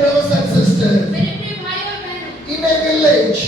brothers and sisters, मेरे प्रिय भाई और बहनों, in a village,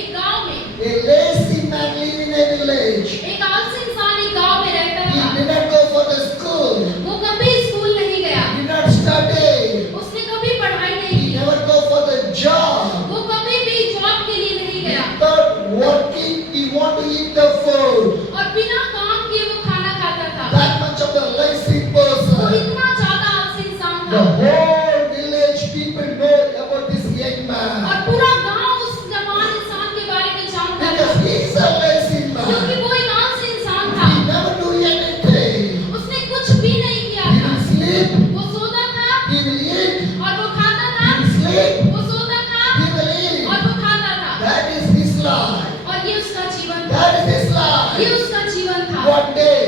एक गांव में a lazy man live in a village. एक आलसी इंसान एक गांव में रहता He था। did not go for the school. वो कभी स्कूल नहीं गया, He did not study. उसने कभी पढ़ाई नहीं He की, never go for the job. वो कभी भी जॉब के लिए नहीं गया Without working, he want to eat the food. और बिना काम किए वो खाना खाता था। That much of the lazy वो person. इतना ज्यादा आलसी इंसान The था whole village people know about this young और man. पूरा गांव उस जवान इंसान के बारे में जानता Because था he is a lazy क्योंकि man. वो एक आलसी इंसान था। He never do anything. उसने कुछ भी नहीं किया He था, will sleep. वो सोता था He will eat. और वो खाता He था, will sleep. वो सोता था He will eat. और वो खाता था That is his life. और ये उसका जीवन था, That is his ये life. उसका जीवन था। One day,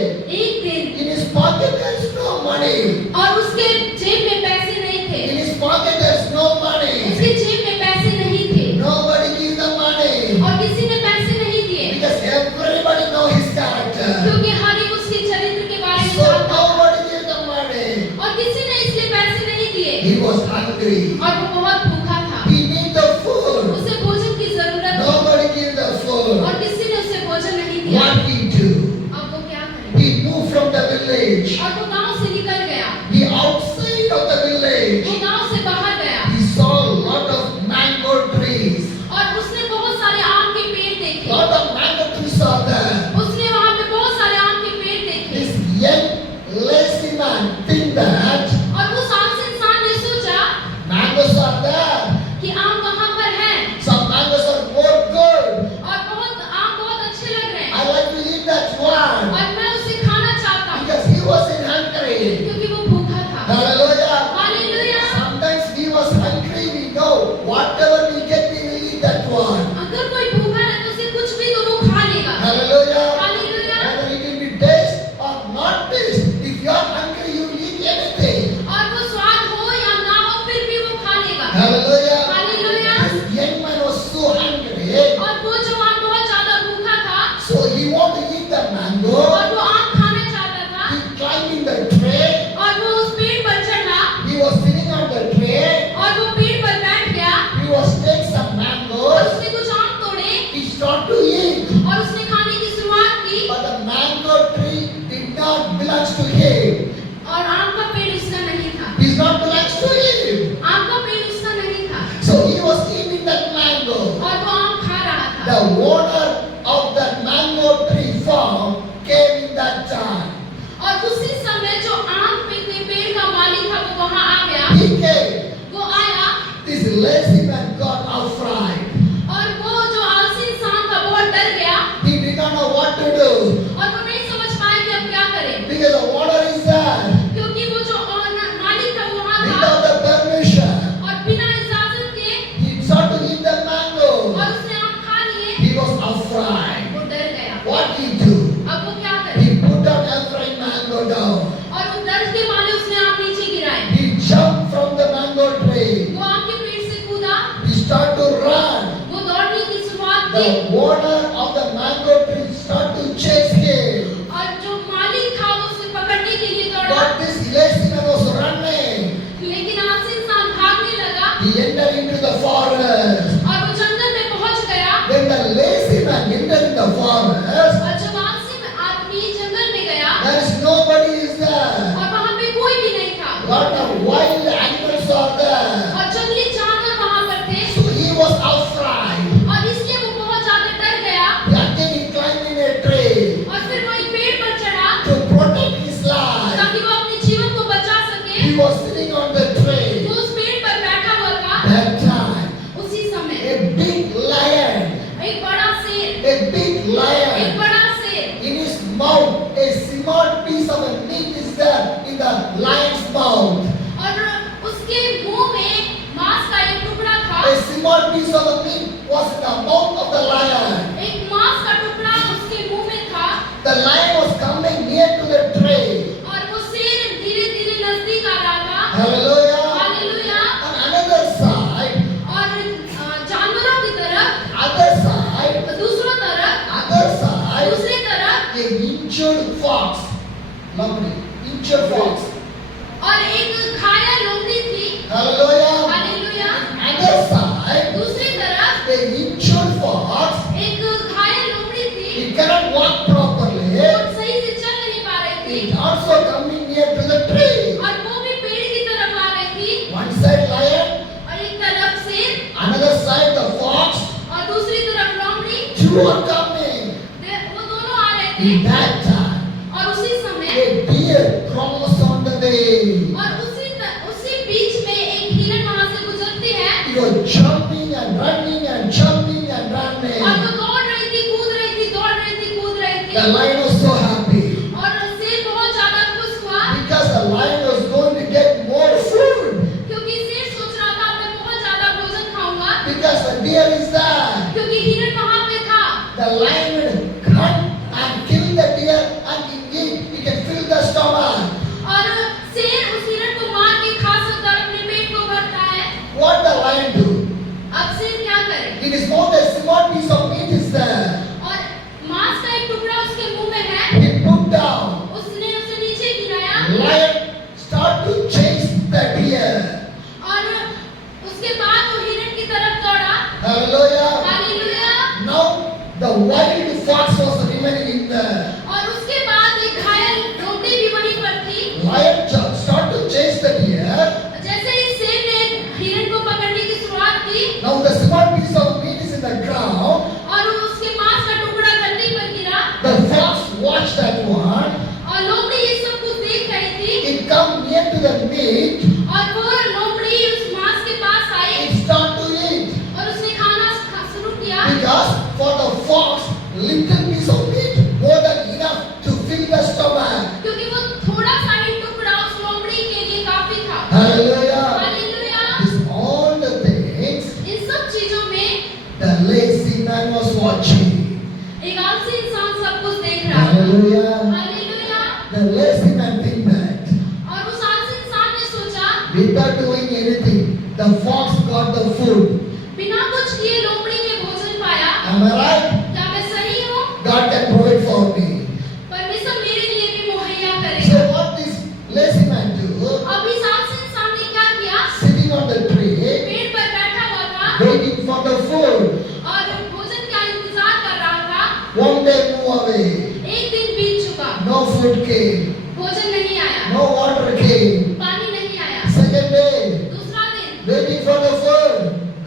एक दिन in his pocket there is no money. और उसके जेब में पैसे नहीं थे, In his pocket there is no money. उसके जेब में पैसे नहीं थे Nobody gives the money. और किसी ने पैसे नहीं दिए Because everybody know his character. क्योंकि हर एक उसके चरित्र के बारे में So जानता था nobody gives the money. और किसी ने इसलिए पैसे नहीं दिए He was hungry. और वो बहुत भूखा था, He need the food. उसे भोजन की जरूरत थी Nobody gives the food. और किसी ने उसे भोजन नहीं दिया। What he do? अब वो क्या करे? He moved from the village. और वो गांव से निकल गया, He outside of the village. वो गांव से बाहर गया He saw a lot of mango trees. और उसने बहुत सारे आम के पेड़ देखे, Lot of mango trees are there. उसने वहां पे बहुत सारे आम के पेड़ देखे This young lazy man think that और उस आलसी इंसान ने सोचा mangoes are there. कि आम वहां पर है Some mangoes are more good. और आम बहुत अच्छे लग रहे हैं I like to eat that one. और मैं उसे खाना चाहता हूँ Because he was in hungry. क्योंकि वो भूखा था। Hallelujah. Hallelujah. Sometimes we was hungry. We know whatever we get, we will eat that one. अगर कोई भूखा है तो उसे कुछ भी तो वो खा लेगा। Hallelujah. Hallelujah. Whether it will be taste or not taste, if you are hungry, you will eat anything. और वो स्वाद हो या ना हो फिर भी वो खा लेगा। Hallelujah. Hallelujah. This young man was so hungry, और वो जवान बहुत ज्यादा भूखा था so he wanted to eat the mango. और वो आम खाना चाहता था He climbed in the tree. और वो उस पेड़ पर चढ़ा He was sitting on the tree. और वो पेड़ पर बैठ गया He was take some और mangoes. उसने कुछ आम तोड़े He started to eat. और उसने खाने की शुरुआत की But the mango tree did not belong to him. और आम का पेड़ उसका नहीं था, He not belongs to him. आम का पेड़ उसका नहीं था So he was eating that mango. और वो आम खा रहा था। The owner of that mango tree farm came in that time. और उसी समय जो आम के पेड़ का मालिक था वो वहां आ गया, He came. वो आया This lazy man got afraid. और वो जो आलसी इंसान था बहुत डर गया He did not know what to do. और वो नहीं समझ पाया कि अब क्या करे Because the owner is there. क्योंकि वो जो मालिक था वो वहां था Without the permission. और बिना इजाजत के He started to eat the mango. और उसने आम खा लिए, He was afraid. वो डर गया। What he do? अब वो क्या करे? He put down every mango down. और वो डर के मारे उसने आम नीचे गिराए, He jumped from the mango tree. वो आम के पेड़ से कूदा, He started to run. वो दौड़ने की शुरुआत The की owner of the mango tree started to chase him. और जो मालिक था वो उसे पकड़ने के लिए दौड़ा, But this lazy man was running. लेकिन आलसी इंसान भागने लगा He entered into the forest. और वो जंगल में पहुंच गया। When the lazy man entered in the forest, और जब आलसी आदमी जंगल में गया there is nobody is there. और वहां पे कोई भी नहीं था Lot of wild animals are there. और जंगली जानवर वहां पर थे So he was afraid. और इसलिए वो बहुत ज्यादा डर गया Again he climbed in a tree और फिर वो एक पेड़ पर चढ़ा to protect his life. ताकि वो अपने जीवन को बचा सके। He was sitting on the tree. वो उस पेड़ पर बैठा हुआ था। That time, उसी समय a big lion, एक बड़ा शेर, a big lion, एक बड़ा शेर in his mouth, a small piece of a meat is there in the lion's mouth. और उसके मुंह में मांस का एक टुकड़ा था, A small piece of the meat was in the mouth of the lion. एक मांस का टुकड़ा उसके मुंह में था The lion was coming near to the tree. और वो शेर धीरे-धीरे नजदीक आ रहा था। Hallelujah. Hallelujah. On another side, और जानवरों की तरफ, other side, दूसरी तरफ, दूसरी तरफ a injured fox. Lovely. Injured fox. और एक घायल लोमड़ी थी। Hallelujah. Hallelujah. In that time, और उसी समय a deer crossed on the way. और उसी बीच में एक हिरन वहां से गुजरती है It was jumping and running and jumping and और running. वो दौड़ रही थी, कूद रही थी, दौड़ रही थी, कूद रही The थी lion was so happy और शेर बहुत ज्यादा खुश हुआ because the lion was going to get more food क्योंकि शेर सोच रहा था मैं बहुत ज्यादा भोजन खाऊंगा because the deer is there. क्योंकि हिरन वहां पे था The lion would hunt and kill the deer and he can fill the stomach. और शेर उस हिरन को मार के खा सकता है, अपने पेट को भरता है। What the lion do? अब शेर क्या करे? In his mouth a small piece of meat is there. और मांस का एक टुकड़ा उसके मुंह में है। He put down. उसने उसे नीचे गिराया Lion start to chase the deer. और उसके बाद वो हिरन की तरफ दौड़ा। Hallelujah. Hallelujah. Now the wild fox was remaining in there. और उसके बाद एक घायल लोमड़ी भी वहीं पर थी। Lion start to chase the deer. जैसे ही शेर ने हिरन को पकड़ने की शुरुआत की Now the small piece of meat is in the ground. और उसके मांस का टुकड़ा धरती पर गिरा The fox watched that one. और लोमड़ी ये सब कुछ देख रही थी It come near to the meat. और वो लोमड़ी उस मांस के पास आई It start to eat. और उसने खाना शुरू किया Because for the fox, little piece of meat more than enough to fill the stomach. क्योंकि वो थोड़ा सा ही टुकड़ा उस लोमड़ी के लिए काफी था। Hallelujah. Hallelujah. This all the things इन सब चीजों में the lazy man was watching. एक आलसी इंसान सब कुछ देख रहा था। Hallelujah. Hallelujah. The lazy man think that और उस आलसी इंसान ने सोचा without doing anything, the fox got the food. बिना कुछ किए लोमड़ी ने भोजन पाया। Am I right? क्या मैं सही हूँ? God can provide for me. परमेश्वर मेरे लिए भी मुहैया So करेगा। what this lazy man do? अब इस आलसी इंसान ने क्या किया? Sitting on the tree, पेड़ पर बैठा हुआ था waiting for the food. और भोजन का इंतजार कर रहा था। One day move away. एक दिन बीत चुका, No food came. भोजन नहीं आया, No water came. पानी नहीं आया। Second day, दूसरा दिन waiting for the food.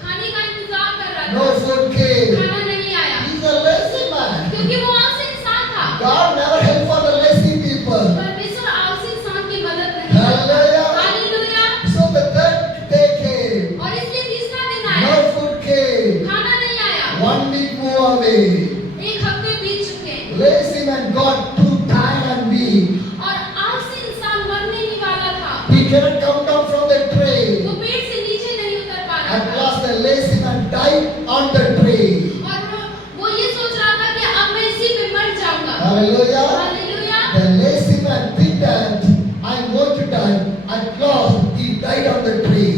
खाने का इंतजार कर रहा No था, food came. खाना नहीं आया He's a lazy man. क्योंकि वो आलसी इंसान था। God never help for the lazy people. परमेश्वर आलसी इंसान की मदद नहीं करता। Hallelujah. Hallelujah. So the third day came. और इसलिए तीसरा दिन No आया, food came. खाना नहीं आया। 1 week move away. एक हफ्ते बीत चुके Lazy man got too tired and weak. और आलसी इंसान मरने ही वाला था। He cannot come down from the tree. वो पेड़ से नीचे नहीं उतर पा रहा At था last the lazy man died on the tree. और वो ये सोच रहा था कि अब मैं इसी पे मर जाऊंगा। Hallelujah. Hallelujah. The lazy man think that I'm going to die. At last he died on the tree.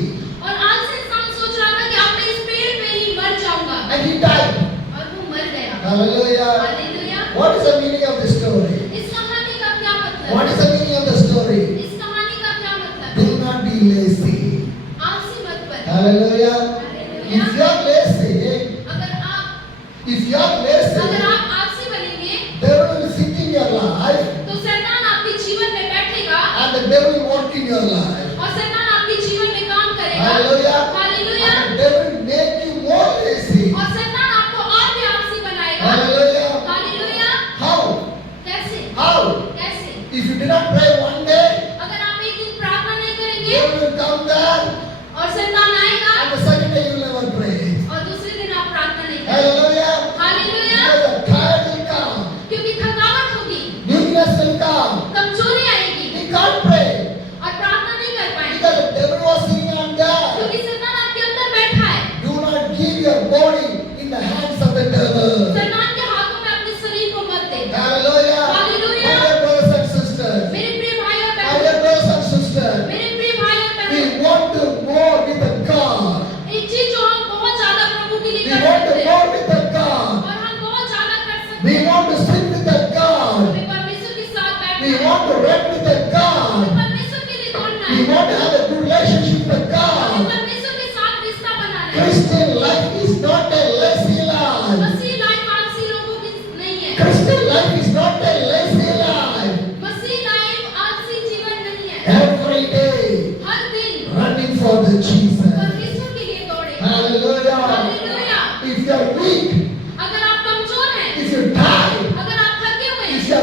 और आलसी इंसान सोच रहा था कि अब मैं इस पेड़ पे ही मर जाऊंगा And he died. और वो मर गया। Hallelujah. Hallelujah. What is the meaning of this story? इस कहानी का क्या मतलब What है? is the meaning of the story? इस कहानी का क्या मतलब है? Do not be lazy. आलसी मत बनो। Hallelujah. Hallelujah. If you are lazy, अगर आप आलसी बनेंगे devil will sit in your life तो शैतान आपके जीवन में बैठेगा and the devil will work in your life. और शैतान आपके जीवन में काम करेगा। Hallelujah. Hallelujah. And the devil will make you more lazy. और शैतान आपको और भी आलसी बनाएगा। Hallelujah. हालेलुया। How? कैसे? How? कैसे? If you do not pray one day, अगर आप एक दिन प्रार्थना नहीं करेंगे devil will come there और शैतान आएगा and the second day you will never pray. और दूसरे दिन आप प्रार्थना नहीं करेंगे। Hallelujah. Hallelujah. Because the tired will come. क्योंकि थकावट होगी, Weakness will come. कमजोरी आएगी We can't pray. और प्रार्थना नहीं कर पाएंगे Because the devil was sitting on there. क्योंकि शैतान आपके अंदर बैठा है। Do not give your body in the hands of the devil. शैतान के हाथों में अपने शरीर को मत दे। Hallelujah. Hallelujah. My dear brothers and sisters. मेरे प्रिय भाई और My dear बहनों, brothers and sisters. मेरे प्रिय भाई और We बहनों, want to more with the God. एक चीज जो हम बहुत ज्यादा प्रभु के लिए We कर want to सकते हैं more with the God. और हम बहुत ज्यादा कर सकते We हैं। want to sit with the God. हमें परमेश्वर के साथ बैठना We है। want to run with the God. हमें परमेश्वर के लिए दौड़ना We है। want to have a good relationship with हमें God. परमेश्वर के साथ रिश्ता बनाना है। Christian life is not a lazy life. Masih life आलसी लोगों की नहीं है। Christian life is not a lazy life. Masih life आलसी जीवन नहीं है। Every day हर दिन running for the Jesus. परमेश्वर के लिए दौड़े। Hallelujah. Hallelujah. If you are weak, अगर आप कमजोर हैं, if you die, अगर आप थके हुए if हैं, you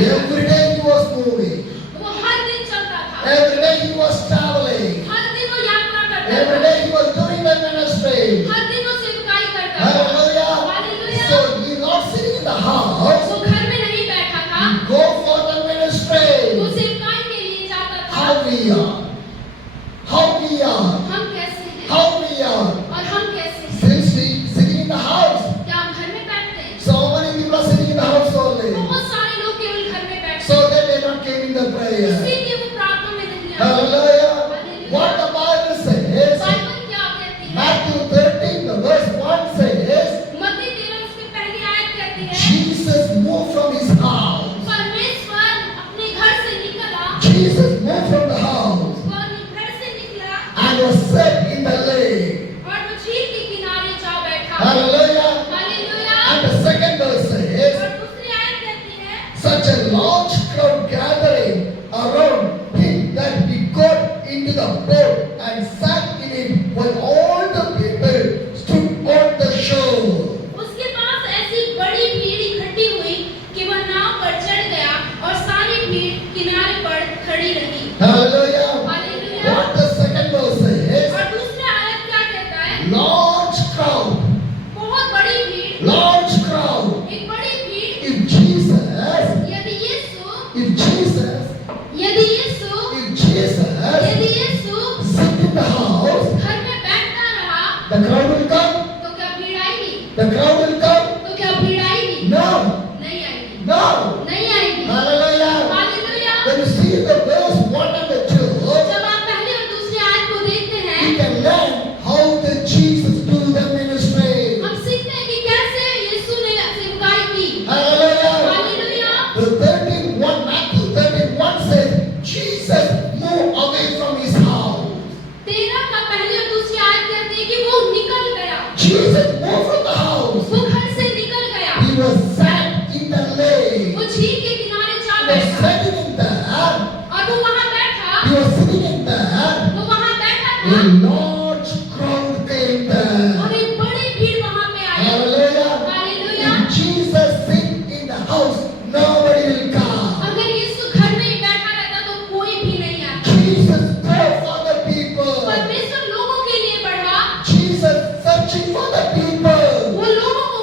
था। Every day he was moving. वो हर दिन चलता था, Every day he was traveling. हर दिन वो यात्रा करता Every था, day he was doing the ministry. हर दिन वो सेवकाई करता था। Hallelujah. Hallelujah. So he not sitting in the house. वो घर में नहीं बैठा था, He go for the वो ministry. सेवकाई के लिए जाता था। How we are. How we are. हम कैसे हैं How we are. और हम कैसे हैं? Since we sitting in the house. क्या हम घर में बैठते हैं? So many people are sitting in the house only. बहुत सारे लोग केवल घर में बैठते So हैं, that they not came in the prayer. इसीलिए वो प्रार्थना में नहीं आते। Hallelujah. What the Bible says. Bible क्या कहती है? Matthew 13 the verse 1 says. मत्ती 13 उसकी पहली आयत कहती है, Jesus moved from his house. परमेश्वर अपने घर से निकला, Jesus moved from the house वो घर से निकला and was set in the lake. और वो झील के किनारे जा बैठा। Hallelujah. Hallelujah. And the second verse says, और दूसरी आयत कहती है, such a large crowd gathering around him that he got into the boat and sat in it while all the people stood on the shore. उसके पास ऐसी बड़ी भीड़ इकट्ठी हुई कि वह नाव पर चढ़ गया और सारी भीड़ किनारे पर खड़ी रही। Hallelujah. Hallelujah. What the second verse says, और दूसरा आयत क्या कहता है? large crowd, बहुत बड़ी भीड़, large crowd. एक बड़ी भीड़। If Jesus, यदि यीशु if Jesus, यदि यीशु if Jesus यदि यीशु sit in the house, घर में बैठता रहा the crowd will come. तो क्या भीड़ आएगी? The crowd will come. तो क्या भीड़ आएगी? No, नहीं आएगी, no. नहीं आएगी। Hallelujah. Hallelujah. When you see the verse 1 and the 2, जब आप पहली और दूसरी आयत को देखते you हैं, can learn how the Jesus do the ministry. हम सीखते हैं कि कैसे यीशु ने सेवकाई की। Hallelujah. Hallelujah. The 13:1 Matthew 13:1 says Jesus moved away from his house. 13 का पहली और दूसरी आयत कहती है कि वो निकल गया, Jesus moved from the house. वो घर से निकल गया, He was sat in the lake. वो झील के किनारे जा He was बैठा sitting in there. और वो वहां बैठा, He was sitting in there. वो वहां बैठा A था large crowd came there. और एक बड़ी भीड़ वहां पे आई। Hallelujah. Hallelujah. If Jesus sit in the house, nobody will come. अगर यीशु घर में ही बैठा रहता तो कोई भी नहीं आता। Jesus prayed for the people. परमेश्वर लोगों के लिए बढ़ा, Jesus searching for the people. वो लोगों को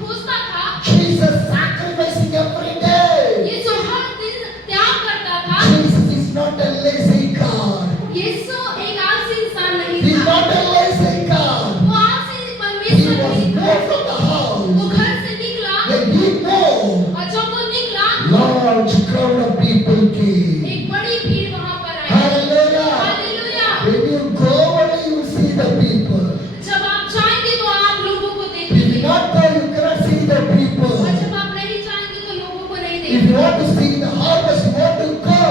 खोजता था। Jesus sacrificing every day. यीशु हर दिन त्याग करता था। Jesus is not a lazy God. यीशु एक आलसी इंसान नहीं He's था, not a lazy God. वो आलसी He परमेश्वर was नहीं था। moved from the वो house. घर से निकला When he moved, और जब वो निकला, large crowd of people came. एक बड़ी भीड़ वहां पर आई। Hallelujah. Hallelujah. When you go, only you see the people. जब आप जाएंगे तो आप लोगों को If you देखेंगे, not go, you cannot see the people. और जब आप नहीं जाएंगे तो लोगों को नहीं If you देखेंगे। want to see the harvest, you want to go.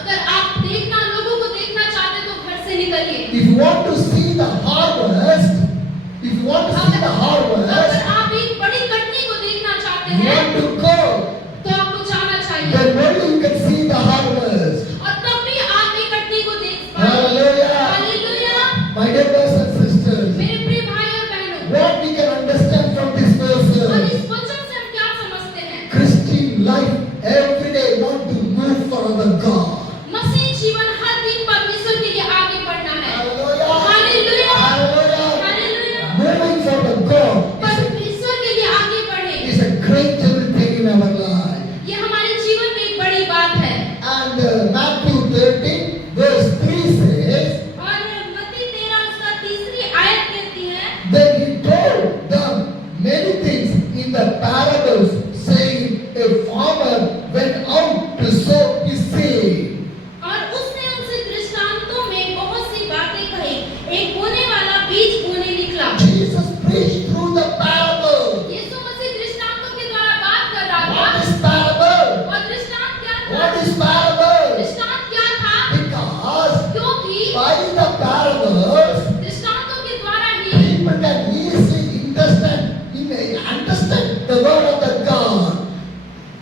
अगर आप लोगों को देखना चाहते तो घर से निकलिए। If you want to see the harvest, if you want to see the अगर harvest, आप एक बड़ी कटनी को देखना चाहते you हैं want to go. तो आपको जाना चाहिए, Then only you can see the harvest. और तब भी आप एक कटनी को देख पाएंगे। Hallelujah. Hallelujah. My dear brothers and sisters, मेरे प्रिय भाई और बहनों, what we can understand from this और verse, इस वचन से हम क्या समझते हैं? Christian life every day want to move for the God. मसीह जीवन हर दिन परमेश्वर के लिए आगे बढ़ना है। Hallelujah. Hallelujah. Hallelujah. Hallelujah. Moving for the God परमेश्वर के लिए आगे बढ़े, is a great thing in our life. ये हमारे जीवन में एक बड़ी बात है। And Matthew 13 verse 3 says, और मत्ती 13 उसका तीसरी आयत कहती है, then he told them many things in the parables, saying, a farmer went out to sow his seed. और उसने उनसे दृष्टांतों में बहुत सी बातें कही। एक बोने वाला बीज बोने निकला। Jesus preached through the parable. यीशु मसीह दृष्टांतों के द्वारा बात कर रहा था। What is parable? और दृष्टांत क्या था? What is parable? दृष्टांत क्या था? Because क्योंकि by the parables, दृष्टांतों के द्वारा ही people can easily understand the word of the God.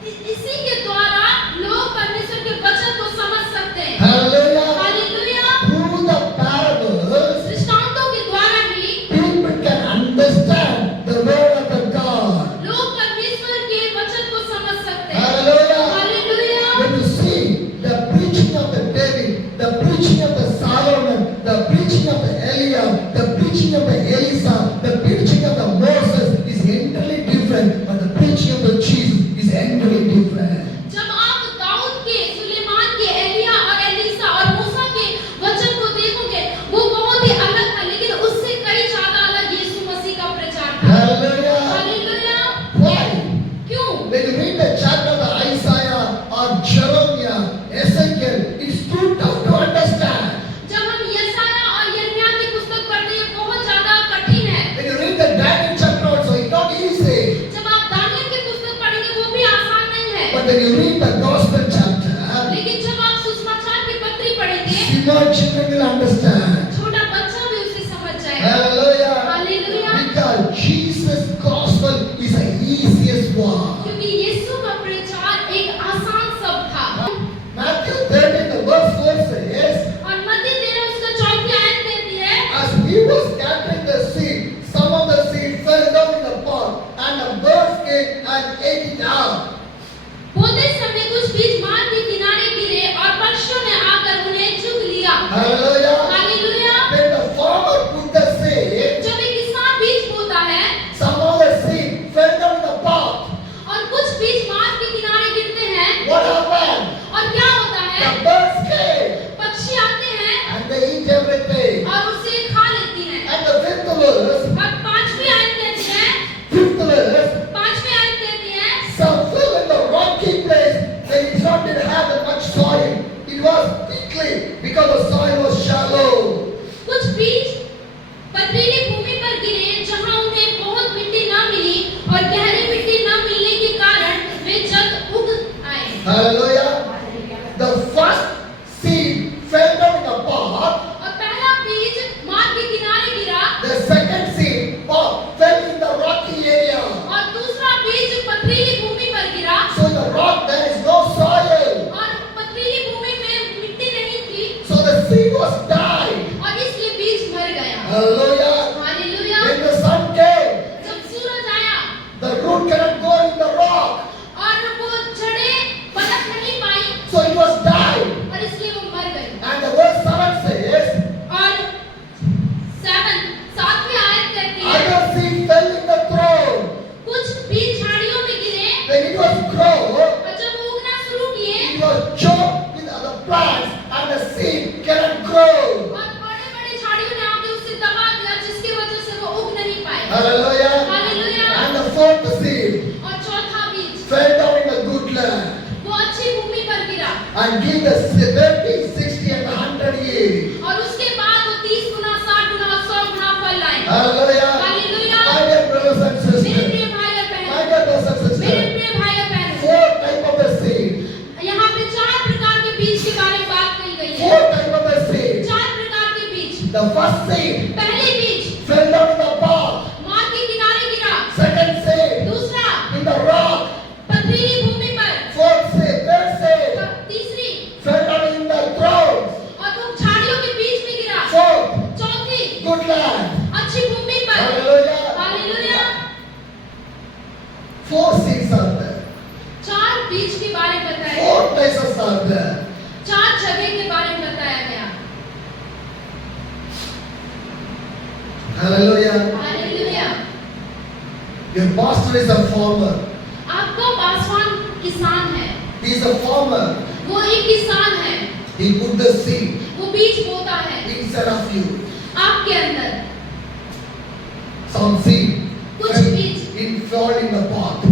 इसी के द्वारा लोग परमेश्वर के वचन को समझ सकते हैं। Hallelujah. Hallelujah. Through the parables, दृष्टांतों के द्वारा ही people can understand the word of the God. लोग परमेश्वर के वचन को समझ सकते हैं। Hallelujah. हालेलुया। you, friend. जब आप दाऊद के, सुलेमान के, एलिया और एलीसा और मूसा के वचन को देखोगे, वो बहुत ही अलग था, लेकिन उससे कई ज्यादा अलग यीशु मसीह का प्रचार था। Hallelujah. हालेलुया। Why? क्यों? When you read the chapter of Isaiah or Jeremiah, Ezekiel, it's too tough to understand. जब हम यशायाह और यिर्मयाह की पुस्तक पढ़ते हैं, बहुत ज्यादा कठिन है। When you read the Daniel chapter also, it's not easy. जब आप दानियल की पुस्तक पढ़ेंगे, वो भी आसान नहीं है। But when you read the gospel chapter, लेकिन जब आप सुसमाचार की पत्री पढ़ेंगे, small children will understand. छोटा बच्चा भी उसे समझ जाएगा। Hallelujah. Hallelujah. Because Jesus' gospel is the easiest one. क्योंकि यीशु का प्रचार एक आसान शब्द था। Matthew 13, the verse 4 says, और मत्ती 13 उसका 4 आयत कहती है, as he was scattering the seed, some of the seed fell down in the pot, and the birds came and ate it up. बोते समय कुछ बीज मार्ग के किनारे गिरे और पक्षियों ने आकर उन्हें चुग लिया। Hallelujah. Hallelujah. When the farmer put the seed, जब एक किसान बीज बोता है some of the seed fell down in the pot. और कुछ बीज मार्ग के किनारे गिरते हैं, What happened? और क्या होता है? The birds came पक्षी आते हैं and they eat everything. और उसे खा लेती हैं। And the fifth verse, और 5वीं आयत कहती है, some fell in the rocky place where it did not have much soil. It was thickly because the soil was shallow. कुछ बीज पथरीली भूमि पर गिरे जहां उन्हें बहुत मिट्टी न मिली और गहरी मिट्टी न मिलने के कारण वे जल्द उग आए। Hallelujah. The first seed fell down in the pot. और पहला बीज मार्ग के किनारे गिरा The second seed fell in the rocky area. और दूसरा बीज पथरीली भूमि पर गिरा So in the rock there is no soil. और पथरीली भूमि में मिट्टी नहीं थी So the seed was died. और इसलिए बीज मर गया। Hallelujah. Hallelujah. When the sun came, जब सूरज आया the root cannot go in the rock. और वो जड़ें पनप नहीं पाई So it was died. और इसलिए वो मर गई। And the verse 7 says, और 7वीं आयत कहती है, other seed fell in the throne. कुछ बीज झाड़ियों में गिरे When it was grown, और जब वो उगना शुरू किए it was choked with other plants and the seed cannot grow. और बड़े-बड़े झाड़ियों ने आके उसे दबा दिया, जिसकी वजह से वो उग नहीं पाए। Hallelujah. Hallelujah. And the fourth seed और चौथा बीज fell down in the good land वो अच्छी भूमि पर गिरा and gave the 70, 60 and 100 years. और उसके बाद वो 30 गुना, 60 गुना, 100 गुना फल लाए। Hallelujah. Hallelujah. My dear brothers and मेरे sisters, प्रिय भाई और my बहन, dear brothers and मेरे sisters, प्रिय भाई और बहन, 4 type of the seed. यहाँ पे 4 प्रकार के बीज के बारे में बात की गई है। 4 type of the seed. 4 प्रकार के बीज। The first seed पहले बीज fell down in the pot. मार्ग के किनारे गिरा, Second seed दूसरा in the rock. पथरीली भूमि पर, Fourth seed, third seed तीसरी fell down in the thrones. और वो झाड़ियों के बीच में गिरा, Fourth, चौथी good land. अच्छी भूमि पर। Hallelujah. Hallelujah. 4 seeds are there. 4 बीज के बारे में बताया, 4 places are there. 4 जगह के बारे में बताया गया। Hallelujah. Hallelujah. Your pastor is a farmer. आपका पासवान किसान है, He is a farmer. वो एक किसान है, He put the seed वो बीज बोता है inside of you. आपके अंदर। Some seed कुछ fell बीज fall in the pot.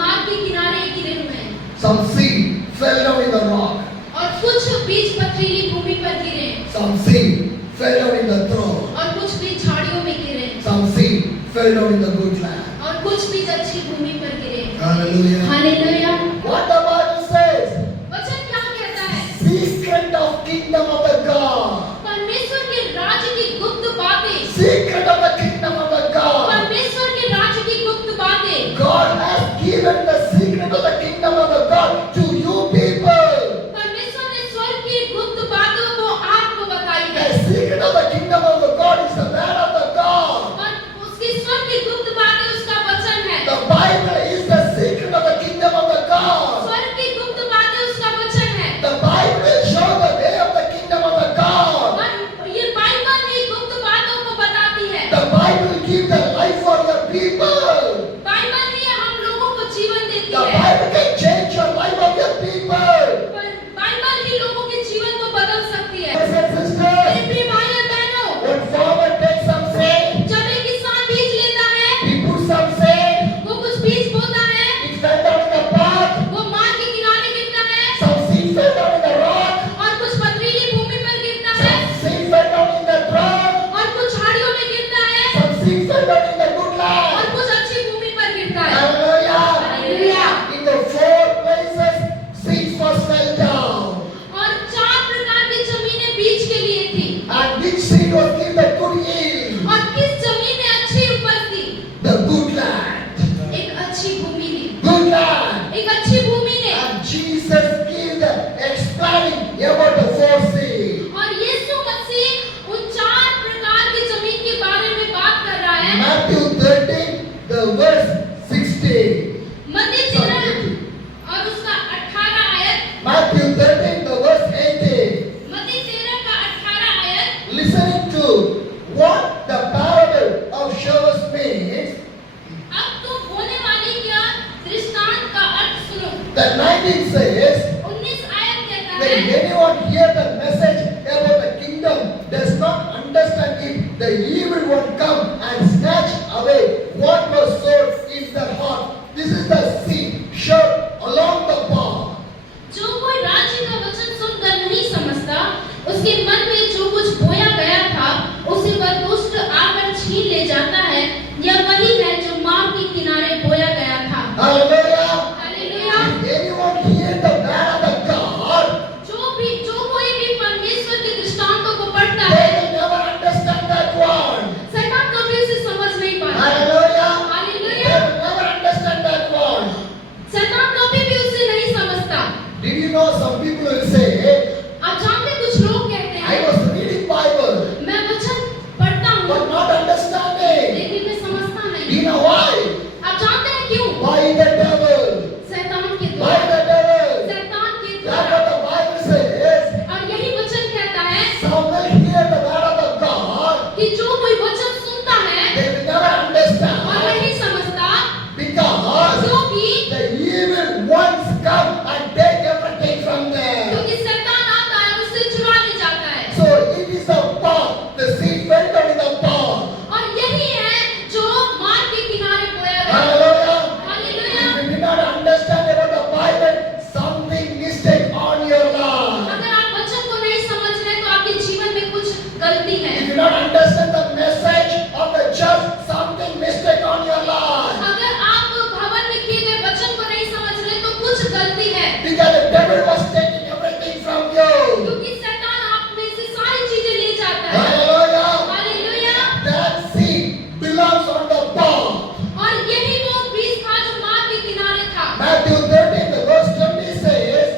मार्ग के किनारे गिरे हुए हैं Some seed fell down in the rock. और कुछ बीज पथरीली भूमि पर गिरे Some seed fell down in the throne. और कुछ बीज झाड़ियों में गिरे Some seed fell down in the good land. और कुछ बीज अच्छी भूमि पर गिरे। Hallelujah. Hallelujah. What the Bible says? वचन क्या कहता है? Secret of kingdom of the God. परमेश्वर के राज्य की गुप्त बातें, Secret of the kingdom of the God. परमेश्वर के राज्य की गुप्त बातें God has given the secret of the kingdom of the God to you people. परमेश्वर ने स्वर्ग की गुप्त बातों को आपको बताई है। The secret of the kingdom of the God is the word of the God. और उसकी स्वर्ग की गुप्त बात And 19 says, 19 आयत कहता when है, anyone hear the message about the kingdom does not understand it, the evil one come and snatch away what was sown in their heart. This is the seed sown along the path. जो कोई राज्य का वचन सुनकर नहीं समझता, उसके मन में जो कुछ बोया गया था, उसे वह दुष्ट आकर छीन ले जाता है। यह वही है जो मार्ग के किनारे बोया गया था। Hallelujah. Hallelujah. If anyone hear the word of God, जो कोई भी परमेश्वर के दृष्टांतों को पढ़ता they है, will never understand that word. शैतान कभी उसे समझ नहीं पाता। Hallelujah. They hallelujah. will never understand that word. शैतान कभी भी उसे नहीं समझता। Did you know some people will say, आप जानते, कुछ लोग कहते I हैं, was reading Bible मैं वचन पढ़ता हूँ, but not understanding. लेकिन मैं समझता Do नहीं। you know why? आप जानते हैं क्यों? By the devil. शैतान के By द्वारा। the devil. शैतान के That's द्वारा। what the Bible says. और यही वचन कहता है Some will hear the word of the God. कि जो कोई वचन सुनता है They will never और understand नहीं समझता, because क्योंकि the evil ones come and take everything from them. शैतान आता है, उससे चुरा ले जाता है। So it is the path. The seed fell down in the path. और यही है जो मार्ग के किनारे बोया गया। Hallelujah. Hallelujah. If you did not understand about the Bible, something mistake on your life. अगर आप वचन को नहीं समझ रहे तो आपके जीवन में कुछ गलती है। If you not understand the message of the church, something mistake on your life. अगर आप भवन में किए गए वचन को नहीं समझ रहे तो कुछ गलती है, Because the devil was taking everything from you. क्योंकि शैतान आप में से सारी चीजें ले जाता है। Hallelujah. Hallelujah. That seed belongs on the path. और यही वो बीज था जो मार्ग के किनारे था। Matthew 13, the verse 20 says,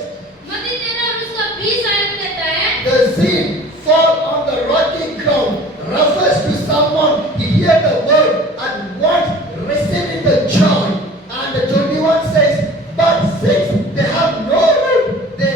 मत्ती 13 और उसका 20 आयत कहता है, the seed fall on the rocky ground refers to someone he hear the word and once receiving the joy. And the 21 says, but since they have no root, they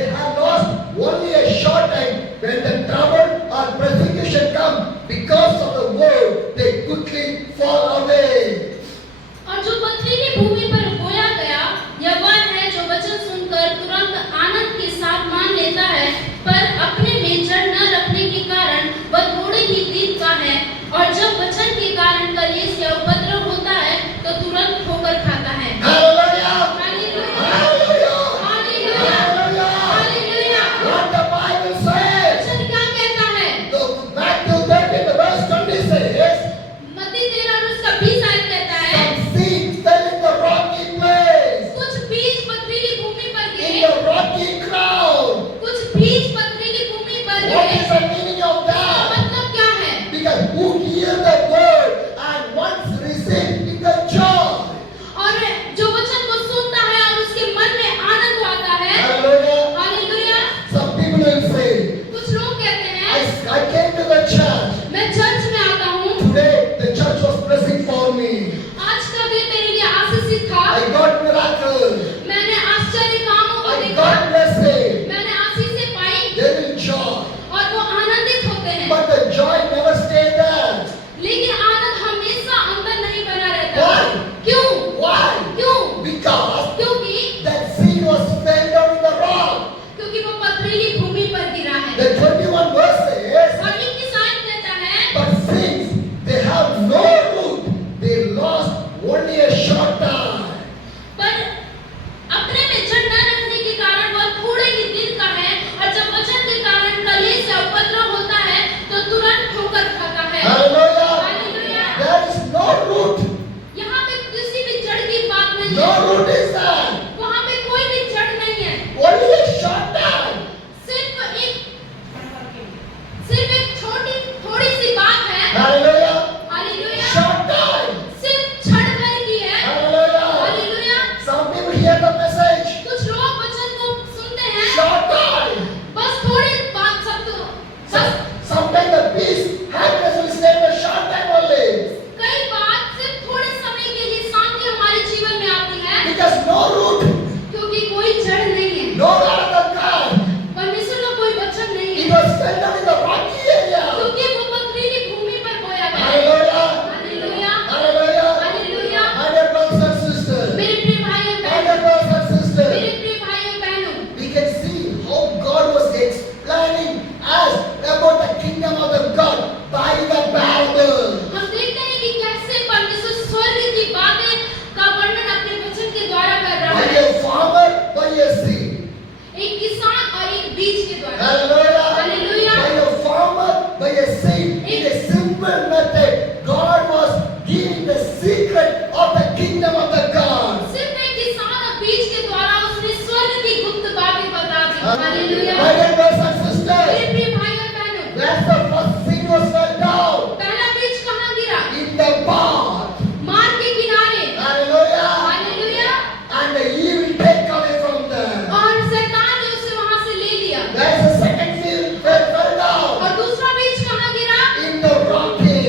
hallelujah. My dear brothers and sisters, मेरे प्रिय भाई और बहनों, where's the first seed was fell down? पहला बीज कहाँ गिरा? In the path. मार्ग के किनारे। Hallelujah. Hallelujah. And the evil take away from them. और शैतान ने उसे वहां से ले लिया। Where's the second seed fell down? और दूसरा बीज कहाँ गिरा? In the rocky.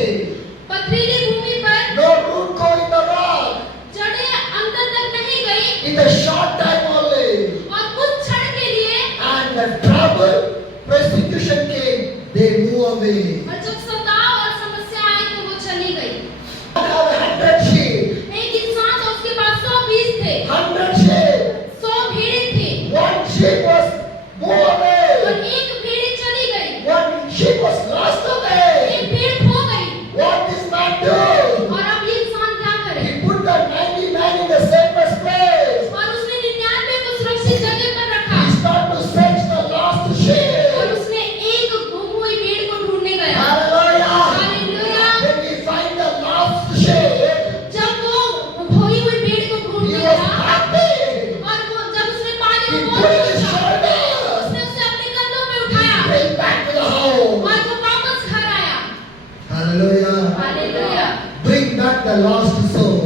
पथरीली भूमि पर। No root go in the rock. जड़ें अंदर तक नहीं गई। In the short time only. और कुछ क्षण के लिए। And the trouble, persecution came, they move away. और जब सताव और समस्या आई तो वो चली गई। Have 100 sheep. एक इंसान था, उसके पास 100 बीज थे। 100 sheep. 100 भेड़ें थी। One sheep was moved और away. एक भेड़ चली गई। One sheep was lost away. एक भेड़ खो गई। What this man do? और अब ये इंसान क्या करे? He put the 99 in the safest place. और उसने 99 को सुरक्षित जगह पर रखा। He started to search the lost और sheep. उसने एक गुम हुई भेड़ को ढूंढने गया। Hallelujah. Hallelujah. When he find the lost sheep, जब वो खोई हुई भेड़ को he ढूंढने was गया happy. और वो जब उसने पानी He को put बहुत his खुश था, shoulders. उसने उसे अपने कंधों पे He उठाया came back to the home. और वो वापस घर आया। Hallelujah. Hallelujah. Bring back the lost soul.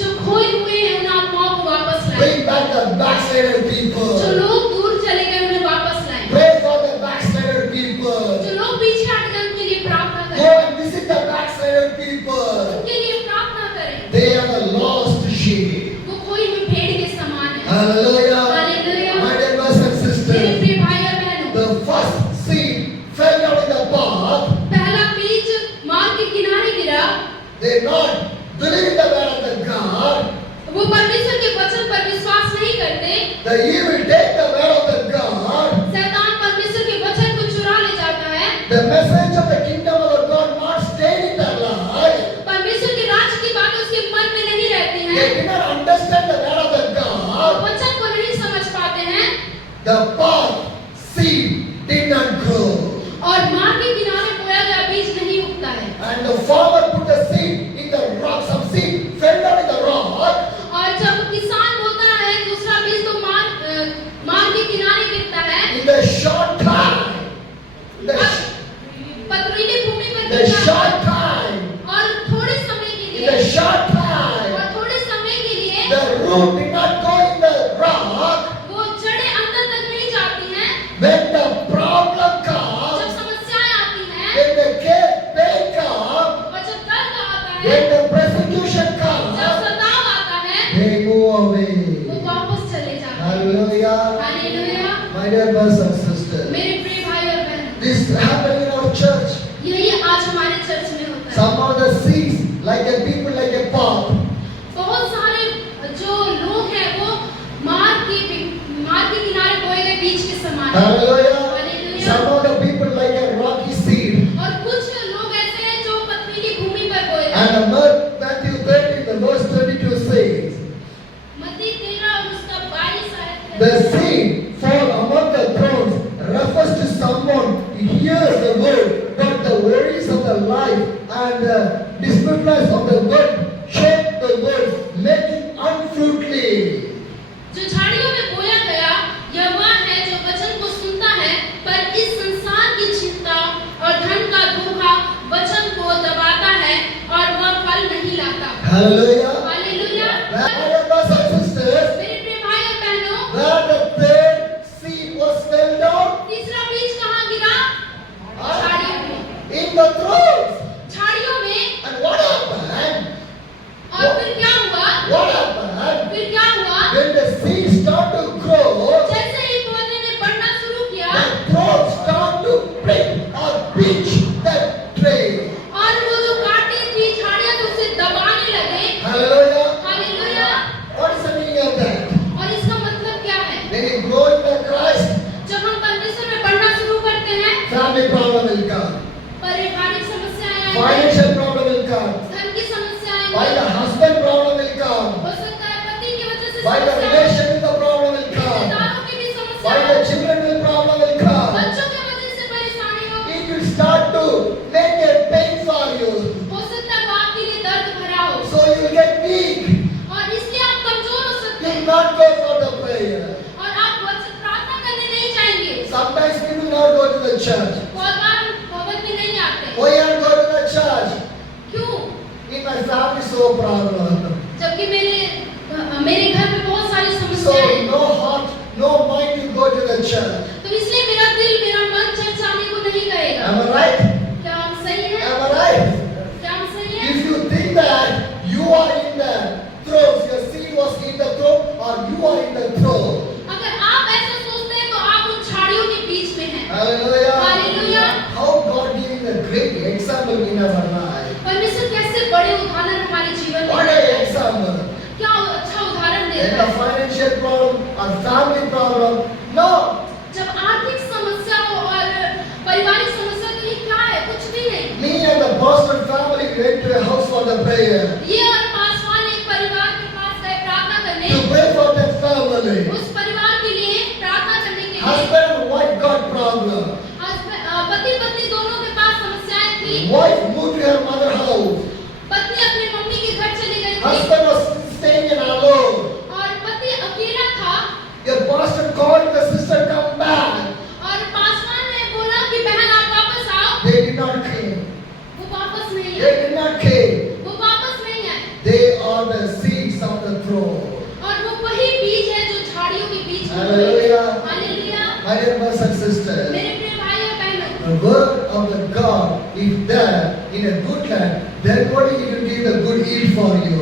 जो खोए हुए हैं उन आत्माओं को वापस लाए। Bring back the backslided जो people. लोग दूर चले गए उन्हें वापस लाए। Pray for the backslided people. जो लोग पीछे हट गए उनके लिए प्रार्थना Go करें। and visit the backslided people. उनके लिए प्रार्थना करें। They are the lost sheep. वो खोई हुई भेड़ के समान है। Hallelujah. Hallelujah. My dear brothers and मेरे sisters, प्रिय भाई और बहनों, the first seed fell down in the path. पहला बीज मार्ग के किनारे गिरा। They not believe in the word of the God. वो परमेश्वर के वचन पर विश्वास नहीं करते। The evil take the word of the God. शैतान परमेश्वर के वचन को चुरा ले जाता है। The message of the kingdom of God not staying in their life. परमेश्वर के राज्य की बातें उसके मन में नहीं रहती They हैं। did not understand the word of the वो God. वचन को नहीं समझ पाते हैं। The path seed did not grow. और मार्ग के किनारे बोया गया बीज नहीं उगता है। And the farmer put the seed in the rock. Some seed fell down in the rock. और जब किसान बोता है दूसरा बीज तो मार्ग के किनारे गिरता है। In the short time. पथरीली भूमि पर The गिरता है। short time. और थोड़े समय के In लिए the short time. और थोड़े समय के लिए The root did not go in the rock. वो जड़ें अंदर तक नहीं जाती हैं। When the problem जब comes, समस्याएं आती हैं when the pain comes, और जब दर्द आता है, when the persecution जब comes, सताव आता है, they move away. वो वापस चले जाते हैं। Hallelujah. Hallelujah. My dear brothers and sisters, मेरे प्रिय भाई और बहन, this happened in our church. यही आज हमारे चर्च में होता है। Some of the seeds, like a people, like a path. बहुत सारे जो लोग हैं वो मार्ग के किनारे बोए गए बीज के समान हैं। Hallelujah. Hallelujah. Some of the people, like a rocky seed. और कुछ लोग ऐसे हैं जो पथरीली भूमि पर बोए गए। And Matthew 13, the verse 22 says, मत्ती 13 और उसका 22 आयत the है। seed fall among the thorns refers to someone who hears the word, but the worries of the life and the displeasure of the word choke the word, making unfruitful. जो झाड़ियों में बोया गया यह वह है जो वचन को सुनता है, पर इस संसार की चिंता और धन का धोखा वचन को दबाता है और वह फल नहीं लाता। Hallelujah. Hallelujah. My dear brothers and sisters, मेरे प्रिय भाई और बहनों, where the third with a financial problem or family problem. No. जब आर्थिक समस्या हो और पारिवारिक समस्या, तो ये क्या है? कुछ भी नहीं। Me and the pastor family went to a house for the prayer ये और पासवान एक परिवार के पास गए प्रार्थना करने, to pray for that family. उस परिवार के लिए प्रार्थना करने के लिए। Husband and wife got problem. पति पत्नी दोनों के पास समस्याएं थी। Wife moved to her mother house. पत्नी अपनी मम्मी के घर चली गई थी Husband was staying in alone. और पति अकेला था। Your pastor called the sister, come back. और पासवान ने बोला कि बहन आप वापस आओ। They did not come. वो वापस नहीं They आए। did not come. वो वापस नहीं आए। They are the seeds of the throne. और वो वही बीज है जो झाड़ियों के बीच में हुए। Hallelujah. Hallelujah. My dear brothers and sisters, मेरे प्रिय भाई और बहनों, the word of the God, if there in a good land, then only it will give the good yield for you.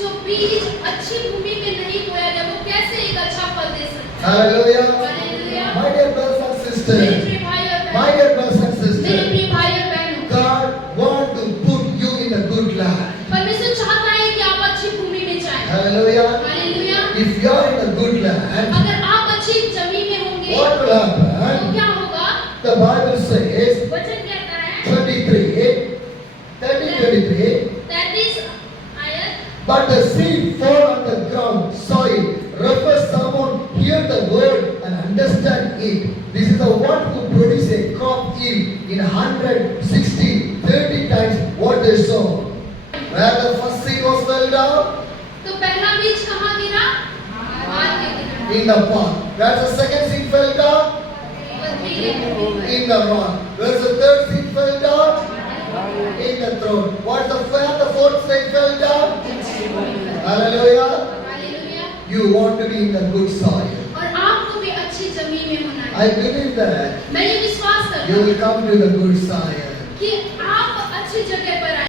जो बीज अच्छी भूमि में नहीं बोया गया, वो कैसे एक अच्छा फल दे सकता है? Hallelujah. Hallelujah. My dear brothers and मेरे sisters, प्रिय भाई और my बहनों, dear brothers and मेरे sisters, प्रिय भाई और बहनों, God want to put you in a good land. परमेश्वर चाहता है कि आप अच्छी भूमि में जाएं। Hallelujah. Hallelujah. If you are in a good land, अगर आप अच्छी जमीन में होंगे, what will तो happen? क्या होगा? The Bible says, वचन कहता है 33, 33 आयत, but the seed fall on the ground, soil, refers someone hear the word and understand it. This is the one who produces a crop yield in 100, 60, 30 times what they sow. Where the first seed was fell down? तो पहला बीज कहाँ गिरा? हाथ के गिरा। In the pot. Where the second seed fell down? पथरीली भूमि पर। In the rock. Where the third seed fell down? In the throne. Where the fourth seed fell down? Hallelujah. Hallelujah. You want to be in the good soil. और आपको भी अच्छी जमीन में होना है। I believe that मैं ये विश्वास करता you हूँ will come to the good soil. कि